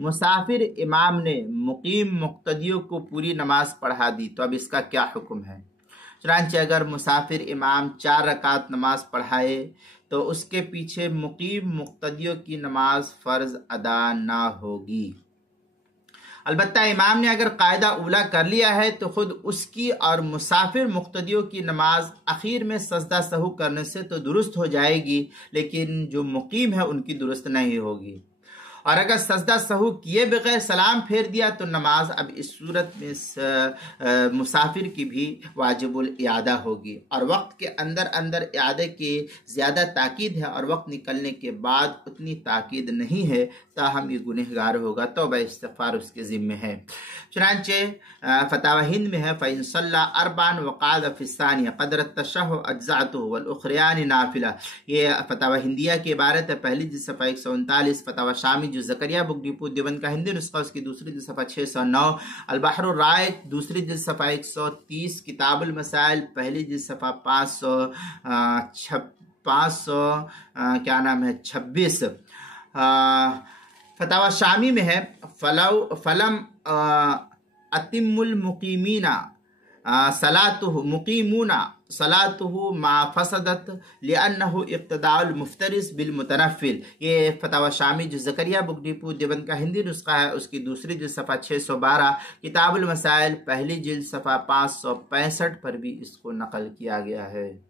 مسافر امام نے مقیم مقتدیوں کو پوری نماز پڑھا دی تو اب اس کا کیا حکم ہے؟ چنانچہ اگر مسافر امام 4 رکعت نماز پڑھائے تو اس کے پیچھے مقیم مقتدیوں کی نماز فرض ادا نہ ہوگی۔ البتہ امام نے اگر قاعدہ اولا کر لیا ہے تو خود اس کی اور مسافر مقتدیوں کی نماز اخیر میں سجدہ سہو کرنے سے تو درست ہو جائے گی، لیکن جو مقیم ہے ان کی درست نہیں ہوگی۔ اور اگر سجدہ سہو کیے بغیر سلام پھیر دیا تو نماز اب اس صورت میں مسافر کی بھی واجب الاعادہ ہوگی، اور وقت کے اندر اعادے کی زیادہ تاکید ہے اور وقت نکلنے کے بعد اتنی تاکید نہیں ہے، تاہم یہ گنہگار ہوگا، توبہ استغفار اس کے ذمہ ہے۔ چنانچہ فتاوی ہند میں ہے فَإِن صَلَّى أَرْبَعًا وَقَعَدَ فِي الثَّانِيَةِ قَدْرَ التَّشَهُّدِ أَجْزَأَتْهُ وَالْأُخْرَيَانِ نَافِلَةٌ۔ یہ فتاوی ہندیہ کی عبارت ہے، پہلی جلد صفحہ 139، فتاوی شامی جو زکریا بک ڈپو دیوبند کا ہندی نسخہ، اس کی دوسری جلد صفحہ 609، البحر الرائق دوسری جلد صفحہ 130، کتاب المسائل پہلی جلد صفحہ 526، فتاوی شامی میں ہے فلم اتم المقیمین مقیمون صلاته ما فسدت لأنه اقتداء المفترس بالمتنفل۔ یہ فتاوی شامی جو زکریا بک ڈپو دیوبند کا ہندی نسخہ ہے، اس کی دوسری جلد صفحہ 612، کتاب المسائل پہلی جلد صفحہ 565 پر بھی اس کو نقل کیا گیا ہے۔